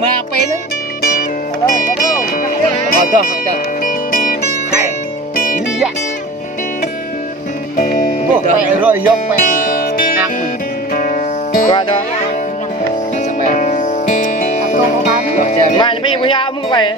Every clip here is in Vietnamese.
mà pe nữa Ờ cho cho. dạ pe rồi dọc pe ăn Qua đó. Sao mày? Mà bây giờ sao muốn về?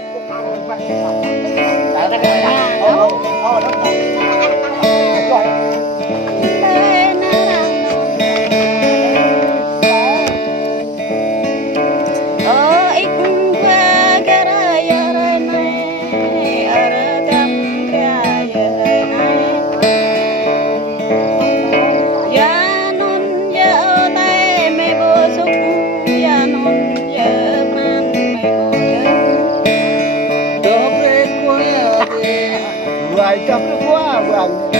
vài trăm nó quá vàng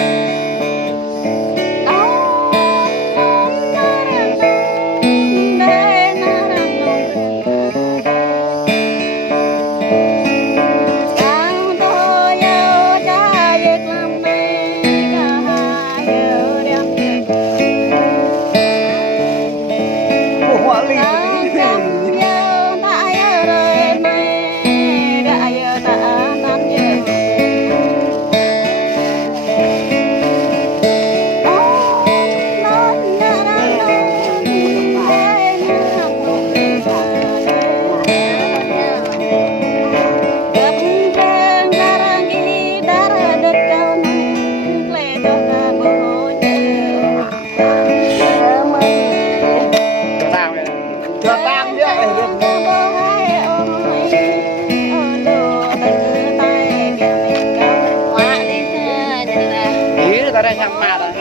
ta đang nhắm mặt rồi.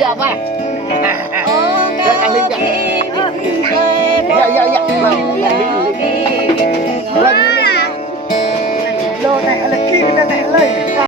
Dạ ba. Rất là linh dạ. Dạ dạ dạ. Vâng. Lô này là kia người ta này lên.